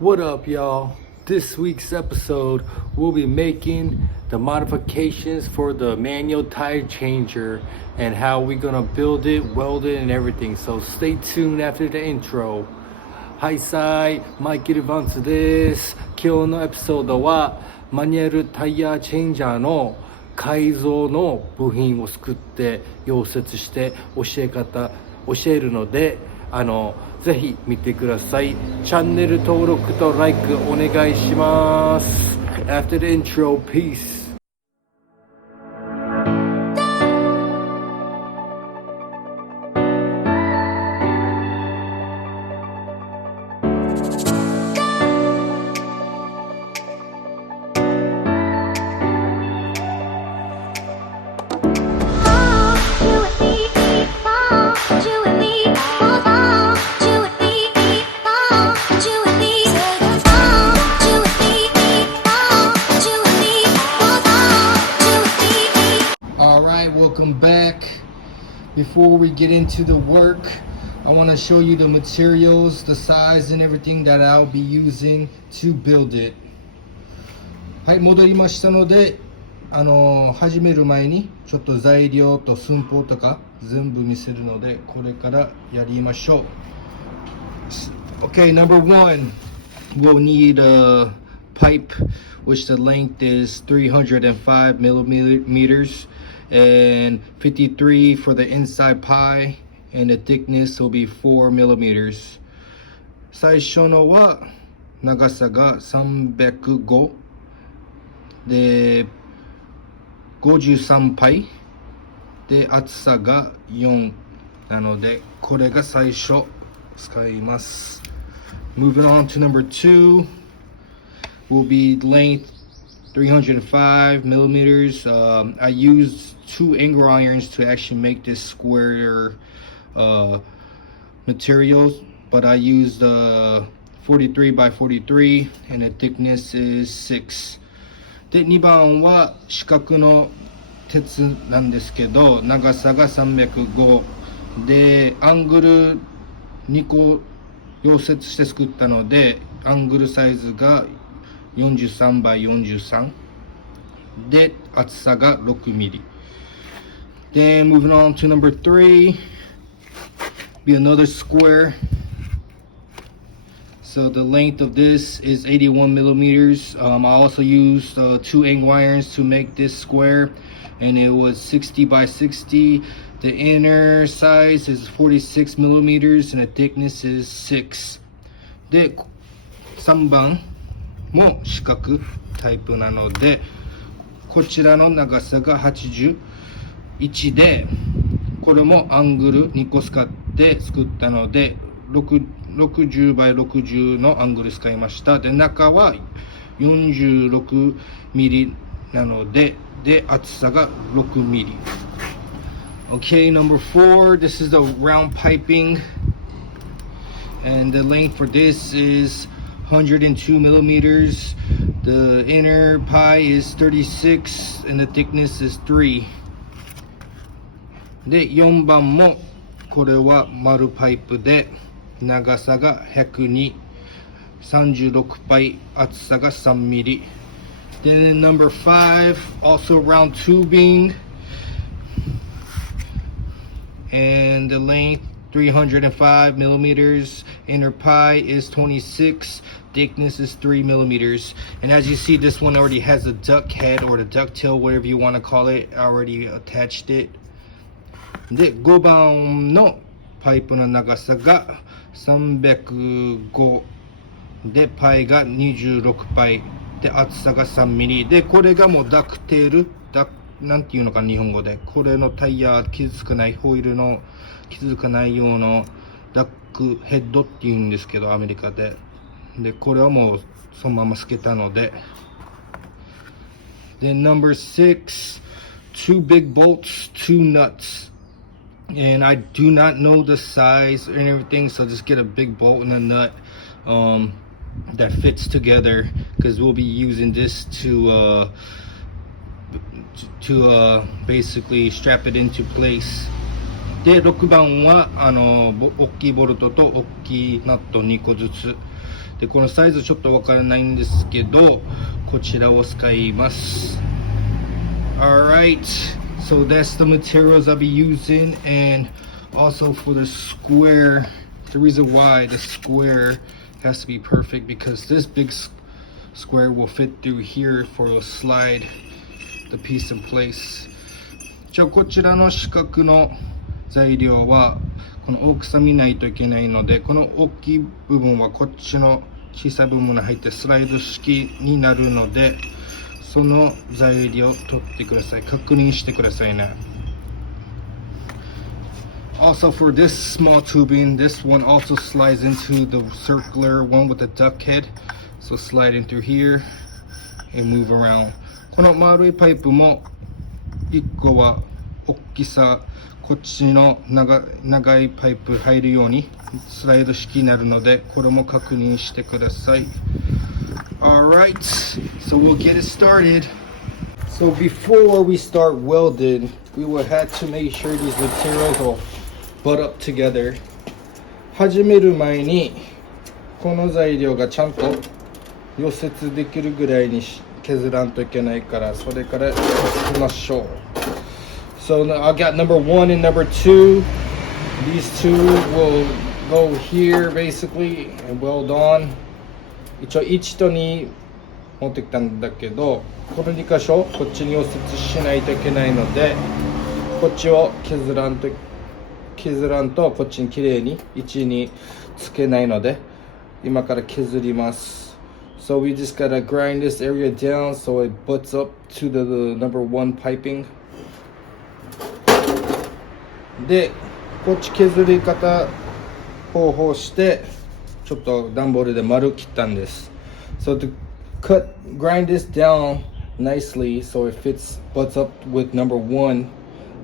What up, y'all? This week's episode, we'll be making the modifications for the manual tire changer and how we're gonna build it, weld it, and everything. So stay tuned after the intro. はいさい、マイケル・バンツです。今日のエピソードはマニュアルタイヤチェンジャーの改造の部品を作って溶接して教えるので、ぜひ見てください。チャンネル登録と like お願いします。After the intro, peace. Welcome back. Before we get into the work, I want to show you the materials, the size and everything that I'll be using to build it. はい、戻りましたので、始める前にちょっと材料と寸法とか全部見せるので、これからやりましょう。Okay, number one, we'll need a pipe which the length is 305 millimeters and 53 for the inside pie, and the thickness will be 4 millimeters. 最初のは長さが305で53パイで厚さが4なので、これが最初使います。Moving on to number 2 will be length 305 millimeters. I used 2 angle irons to actually make this square materials, but I used 43 by 43 and the thickness is 6. で、2番は四角の鉄なんですけど、長さが305で、アングル2個溶接して作ったので、アングルサイズが43 by 43で、厚さが6ミリ。Then moving on to number 3, be another square. So the length of this is 81 millimeters. I also used 2 angle irons to make this square, and it was 60 by 60. The inner size is 46 millimeters, and the thickness is 6. で、3番も四角タイプなので、こちらの長さが81で、これもアングル2個使って作ったので、60 by 60のアングル使いました。で、中は46ミリなので、厚さが6ミリ。Okay, number 4, this is the round piping, and the length for this is 102 millimeters. The inner pie is 36 and the thickness is 3. で、4番もこれは丸パイプで、長さが102、36パイ、厚さが3ミリ。Then number 5, also round tubing, and the length 305 millimeters. Inner pie is 26. Thickness is 3 millimeters. And as you see, this one already has a duck head or the duck tail, whatever you want to call it. I already attached it. で、5番のパイプの長さが305で、パイが26パイで、厚さが3ミリで、これがもうダクテール、なんていうのか日本語で、これのタイヤ傷つかない、ホイールの傷つかないようなダックヘッドっていうんですけど、アメリカで。で、これはもうそのまま透けたので。Then number 6, 2 big bolts, 2 nuts. And I do not know the size and everything, so just get a big bolt and a nut that fits together, because we'll be using this to basically strap it into place. で、6番は大きいボルトと大きいナット2個ずつでこのサイズちょっとわからないんですけど、こちらを使います。 Alright, so that's the materials I'll be using. And also for the square, the reason why the square has to be perfect, because this big square will fit through here for to slide the piece in place. こちらの四角の材料はこの大きさ見ないといけないので、この大きい部分はこっちの小さい部分に入ってスライド式になるので、その材料を取ってください。確認してくださいね。Also for this small tubing, this one also slides into the circular one with the duck head. So slide in through here and move around. この丸いパイプも1個は大きさ、こっちの長いパイプ入るようにスライド式になるので、これも確認してください。Alright, so we'll get it started. So before we start welding, we will have to make sure these materials will butt up together. 始める前にこの材料がちゃんと溶接できるぐらいに削らんといけないから、それから作りましょう。So I got number 1 and number 2. These two will go here basically and weld on. 一応1と2持ってきたんだけど、この2箇所こっちに溶接しないといけないので、こっちを削らんとこっちにきれいに位置につけないので、今から削ります。So we just gotta grind this area down so it butts up to the number 1 piping. で、こっち削り方方法してちょっと段ボールで丸切ったんです。So to grind this down nicely so it butts up with number 1,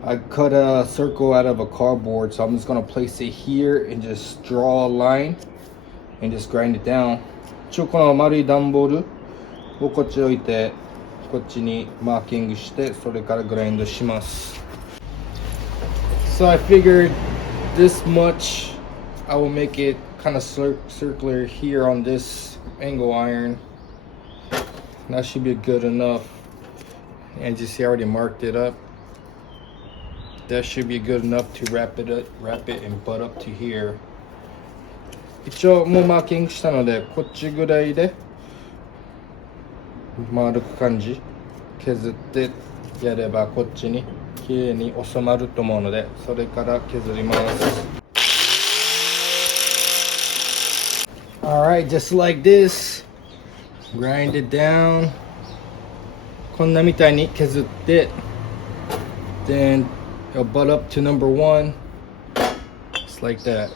I cut a circle out of a cardboard, so I'm just going to place it here and just draw a line and just grind it down. この丸い段ボールをこっち置いて、こっちにマーキングして、それからグラインドします。So I figured this much I will make it kind of circular here on this angle iron. That should be good enough. And you see I already marked it up. That should be good enough to wrap it and butt up to here. 一応もうマーキングしたので、こっちぐらいで丸く感じ削ってやればこっちにきれいに収まると思うので、それから削ります。Alright, just like this. Grind it down. こんなみたいに削って、then it'll butt up to number 1. Just like that.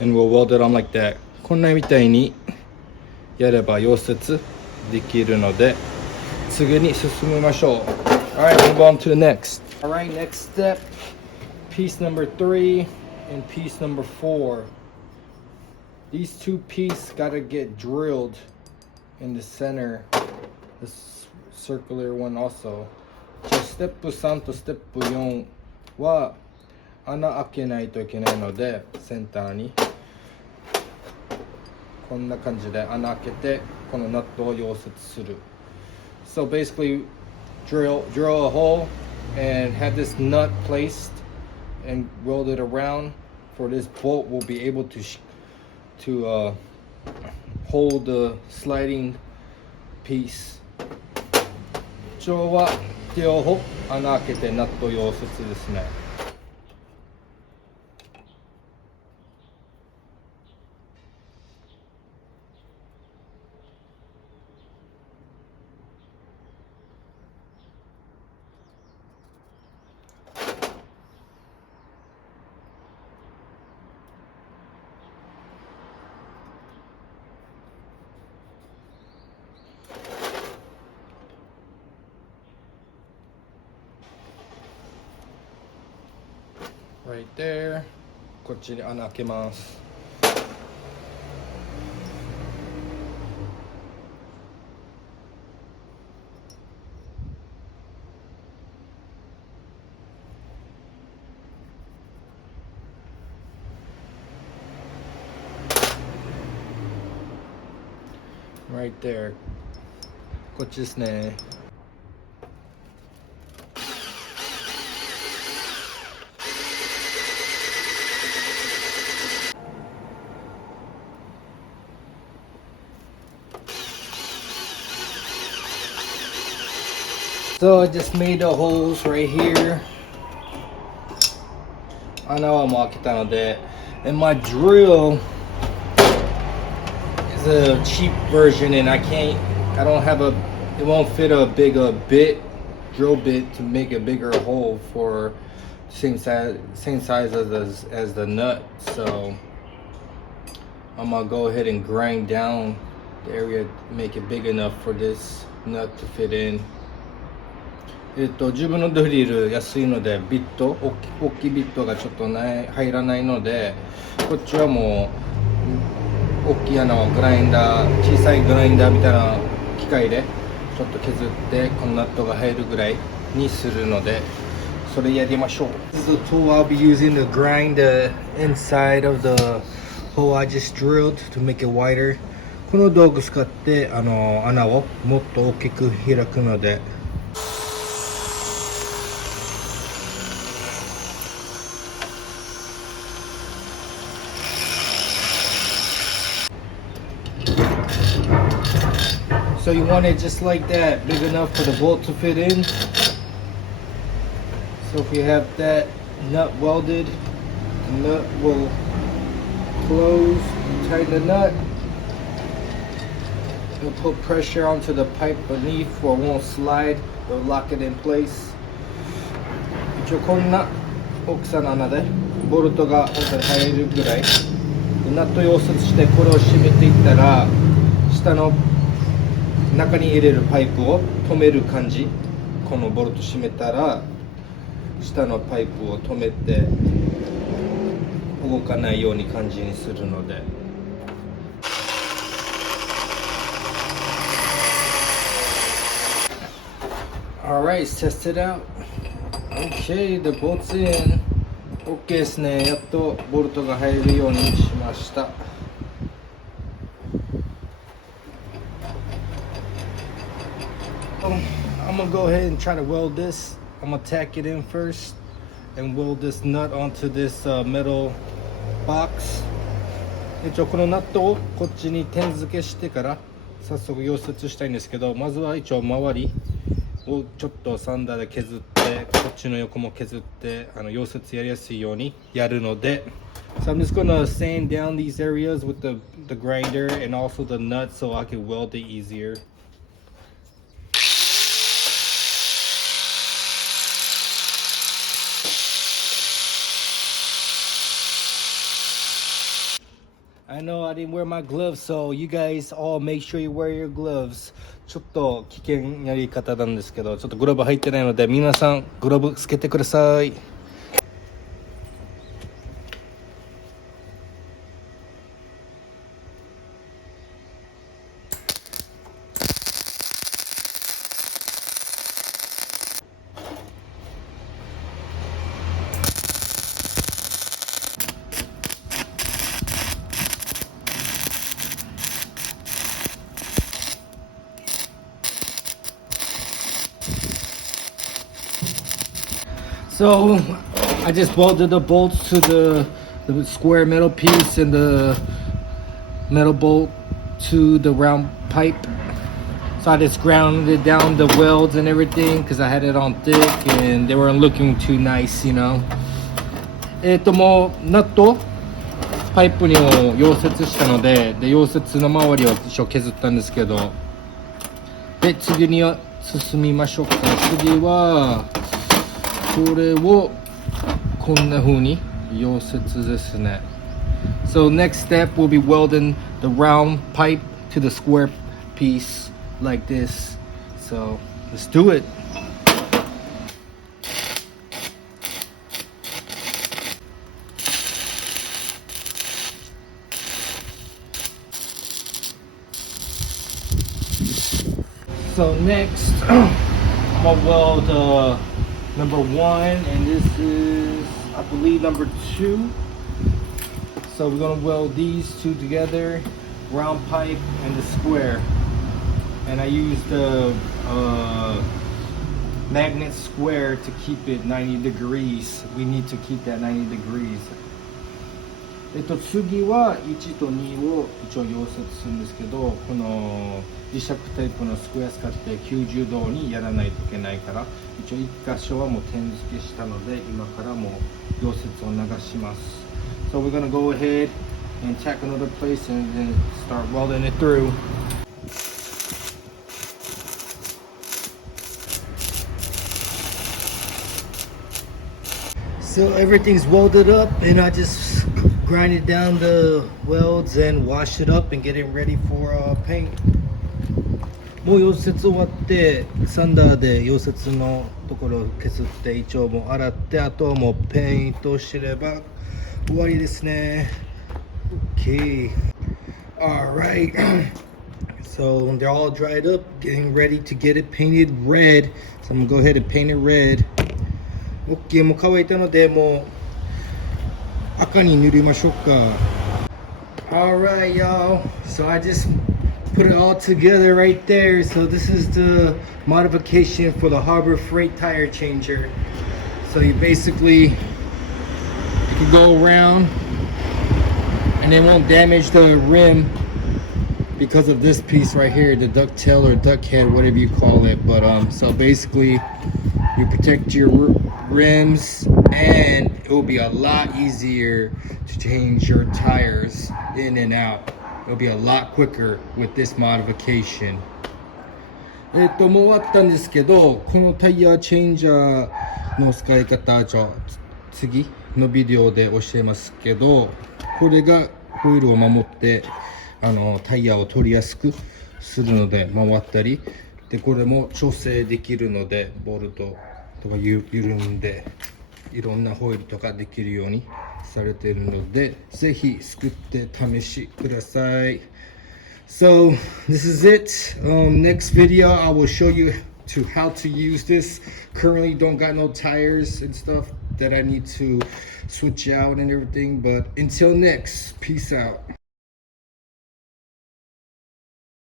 And we'll weld it on like that. こんなみたいにやれば溶接できるので、次に進みましょう。Alright, move on to the next. Alright, next step. Piece number 3 and piece number 4. These two pieces gotta get drilled in the center. This circular one also. ステップ3とステップ4は穴開けないといけないので、センターにこんな感じで穴開けて、このナットを溶接する。So basically, drill a hole and have this nut placed and weld it around. For this bolt, will be able to hold the sliding piece. 一応は両方穴開けてナット溶接ですね。Right there. こっちに穴開けます。right there. こっちですね。So I just made the holes right here. 穴はもう開けたので、and my drill is a cheap version, and I don't have it won't fit a big drill bit to make a bigger hole for same size as the nut. So I'm gonna go ahead and grind down the area to make it big enough for this nut to fit in. 自分のドリル安いのでビット大きいビットがちょっと入らないので、こっちはもう大きい穴を小さいグラインダーみたいな機械でちょっと削ってこのナットが入るぐらいにするので、それやりましょう。 This is the tool I'll be using to grind the inside of the hole I just drilled to make it wider. この道具使って穴をもっと大きく開くので、So you want it just like that, big enough for the bolt to fit in. So if you have that nut welded, the nut will close, tighten the nut. It'll put pressure onto the pipe beneath or it won't slide. It'll lock it in place. 一応こんな大きさの穴でボルトが本当に入るぐらい。ナット溶接してこれを締めていったら、下の中に入れるパイプを止める感じ。このボルト締めたら下のパイプを止めて動かないように感じにするので。Alright, let's test it out. Okay, the bolt's in. OK ですね。やっとボルトが入るようにしました。I'm gonna go ahead and try to weld this. I'm gonna tack it in first and weld this nut onto this metal box. 一応このナットをこっちに点付けしてから早速溶接したいんですけど、まずは一応周りをちょっとサンダーで削って、こっちの横も削って溶接やりやすいようにやるので、So I'm just gonna sand down these areas with the grinder and also the nut so I can weld it easier. I know I didn't wear my gloves, so you guys all make sure you wear your gloves. ちょっと危険やり方なんですけど、ちょっとグローブ入ってないので皆さんグローブつけてください。So I just welded the bolts to the square metal piece and the metal bolt to the round pipe. So I just grounded down the welds and everything because I had it on thick and they weren't looking too nice, you know. もうナットパイプにも溶接したので、溶接の周りを一応削ったんですけど、で次に進みましょうか。次はこれをこんな風に溶接ですね。So next step will be welding the round pipe to the square piece like this. So let's do it. So next, I'm gonna weld number 1, and this is, I believe, number 2. So we're gonna weld these two together. round pipe and the square, and I used the magnet square to keep it 90 degrees. We need to keep that 90 degrees. 次は1と2を一応溶接するんですけど、この磁石タイプのスクエア使って90度にやらないといけないから、一応1箇所はもう点付けしたので、今からもう溶接を流します。So we're gonna go ahead and tack another place and then start welding it through. So everything's welded up and I just grinded down the welds and washed it up and getting ready for paint. もう溶接終わってサンダーで溶接のところを削って一応もう洗って、あとはもうペイントしてれば終わりですね。Okay. Alright. So they're all dried up, getting ready to get it painted red. So I'm gonna go ahead and paint it red. OK、もう乾いたのでもう赤に塗りましょうか。Alright, y'all. So I just put it all together right there. So this is the modification for the Harbor Freight tire changer. So you basically can go around and it won't damage the rim because of this piece right here, the ducktail or duck head, whatever you call it. But so basically you protect your rims and it will be a lot easier to change your tires in and out. It'll be a lot quicker with this modification. もう終わったんですけど、このタイヤチェンジャーの使い方、次のビデオで教えますけど、これがホイールを守ってタイヤを取りやすくするので、回ったりで、これも調整できるので、ボルトとか緩んでいろんなホイールとかできるようにされているので、ぜひ作って試しください。So this is it. Next video I will show you to how to use this. Currently don't got no tires and stuff that I need to switch out and everything, but until next, peace out.